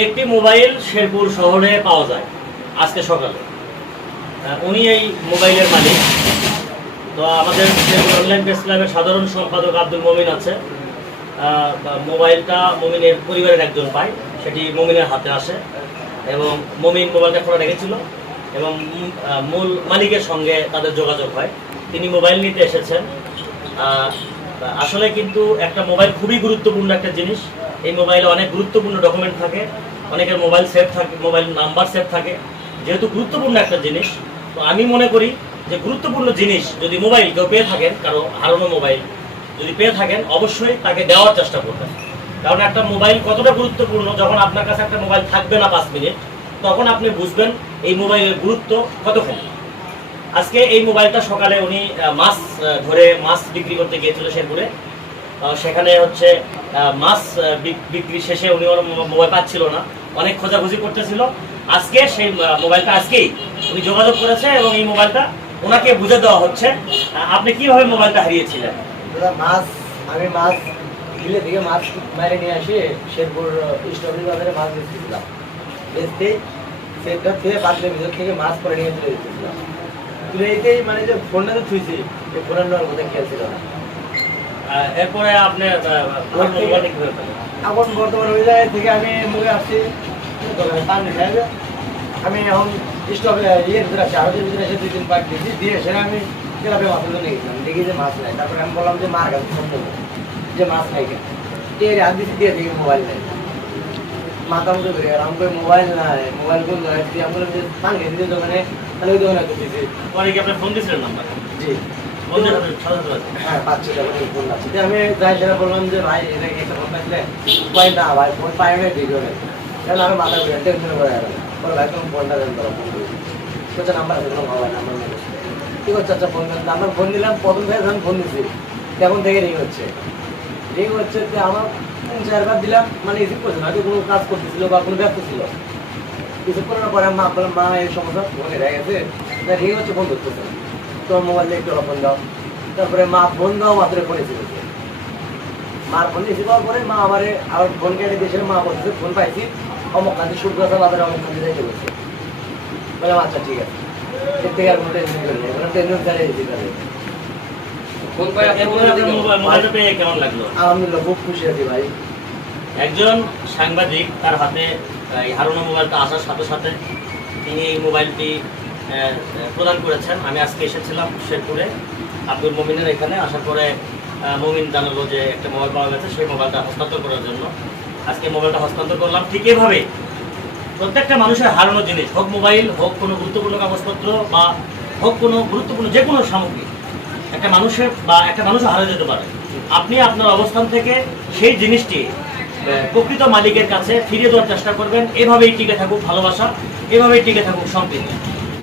একটি মোবাইল শেরপুর শহরে পাওয়া যায় আজকে সকালে। উনি এই মোবাইলের মালিক। তো আমাদের অনলাইন প্রেস ক্লাবের সাধারণ সম্পাদক আব্দুল মমিন আছে। মোবাইলটা মমিনের পরিবারের একজন পায়, সেটি মমিনের হাতে আসে এবং মমিন মোবাইলটা খোলা রেখেছিল এবং মূল মালিকের সঙ্গে তাদের যোগাযোগ হয়। তিনি মোবাইল নিতে এসেছেন। আসলে কিন্তু একটা মোবাইল খুবই গুরুত্বপূর্ণ একটা জিনিস। এই মোবাইলে অনেক গুরুত্বপূর্ণ ডকুমেন্ট থাকে, অনেকের মোবাইল সেভ থাকে মোবাইল নাম্বার সেভ থাকে। যেহেতু গুরুত্বপূর্ণ একটা জিনিস, তো আমি মনে করি যে গুরুত্বপূর্ণ জিনিস যদি মোবাইল কেউ পেয়ে থাকেন, কারও হারানো মোবাইল যদি পেয়ে থাকেন, অবশ্যই তাকে দেওয়ার চেষ্টা করবেন। কারণ একটা মোবাইল কতটা গুরুত্বপূর্ণ, যখন আপনার কাছে একটা মোবাইল থাকবে না পাঁচ মিনিট, তখন আপনি বুঝবেন এই মোবাইলের গুরুত্ব কতখানি। আজকে এই মোবাইলটা সকালে উনি মাছ ধরে মাছ বিক্রি করতে গিয়েছিল শেরপুরে। সেখানে হচ্ছে মাছ বিক্রি শেষে উনি মোবাইল পাচ্ছিল না। অনেক খোঁজাখুঁজি করতেছিল। আজকে সেই মোবাইলটা আজকেই উনি যোগাযোগ করেছে এবং এই মোবাইলটা ওনাকে বুঝে দেওয়া হচ্ছে। আপনি কীভাবে মোবাইলটা হারিয়েছিলেন? মাছ, আমি থেকে নিয়ে আসি, শেরপুর বাজারে মাছ বেচতেছিলাম। বেচতে, সেটা থেকে ভিতর থেকে মাছ পরে নিয়ে চলে যেতেছিলাম তুলে মানে যে ফোনটা তো থুইছি ফোনের নেওয়ার কথা খেয়াল ছিল না। এরপরে আপনি? এখন বর্তমান ওই থেকে আমি মুখে আসছি আমি এখন স্টপে ইয়ের ভিতরে আছি আরও ভিতরে এসে দুই দিন পাক দিয়েছি দিয়ে সেটা আমি ক্লাবে মাছ জন্য গেছিলাম। দেখি যে মাছ নাই। তারপরে আমি বললাম যে মার ফোন যে মাছ নাই কেন? দিয়ে হাত দিচ্ছি দিয়ে দেখি মোবাইল নেই। মাথা মতো বেরিয়ে গেল। আমি মোবাইল নাই মোবাইল কোন আমি বললাম যে পান খেয়ে দিতে দোকানে তাহলে ওই দোকানে দিয়েছি পরে কি আপনি ফোন দিয়েছিলেন নাম্বার? জি। আছে। হ্যাঁ তখন ফোন আছে আমি যাই সেটা বললাম যে ভাই এটা ভাই না ভাই ফোন পাই না ভিডিও নেই আমি মাথা ঘুরে টেনশন করে গেল বলো ভাই ফোনটা দেন বলছে নাম্বার আছে ভালো নাম্বার নেই কি করছে আচ্ছা ফোন দেন আমরা ফোন দিলাম প্রথম থেকে যখন ফোন দিচ্ছি তখন থেকে রিং হচ্ছে রিং হচ্ছে যে আমার তিন চারবার দিলাম মানে রিসিভ করছে না হয়তো কোনো কাজ করতেছিল বা কোনো ব্যস্ত ছিল রিসিভ করার পরে মা বললাম মা এই সমস্যা ফোনে রয়ে গেছে রিং হচ্ছে ফোন ধরতেছে একটু ফোন দাও। তারপরে মা ফোন দাও মাত্র ফোন মার ফোন পরে মা আমার আবার ফোন কেটে মা বলছে ফোন পাইছি অমুক কান্তি সূর্যতা বাজারে অমুক কান্তি যাইতে বলছে। বললাম আচ্ছা ঠিক আছে। এর থেকে আর কোনো টেনশন টেনশন চালিয়ে দিতে পারে আলহামদুলিল্লাহ খুব খুশি আছি ভাই। একজন সাংবাদিক তার হাতে হারানো মোবাইলটা আসার সাথে সাথে তিনি এই মোবাইলটি প্রদান করেছেন। আমি আজকে এসেছিলাম শেরপুরে। আব্দুল মমিনের এখানে। আসার পরে মমিন জানালো যে একটা মোবাইল পাওয়া গেছে, সেই মোবাইলটা হস্তান্তর করার জন্য। আজকে মোবাইলটা হস্তান্তর করলাম ঠিক এভাবে। প্রত্যেকটা মানুষের হারানো জিনিস, হোক মোবাইল, হোক কোনো গুরুত্বপূর্ণ কাগজপত্র বা হোক কোনো গুরুত্বপূর্ণ যে কোনো সামগ্রী, একটা মানুষের বা একটা মানুষ হারা যেতে পারে। আপনি আপনার অবস্থান থেকে সেই জিনিসটি প্রকৃত মালিকের কাছে ফিরিয়ে দেওয়ার চেষ্টা করবেন। এভাবেই টিকে থাকুক ভালোবাসা, এভাবেই টিকে থাকুক সম্প্রীতি।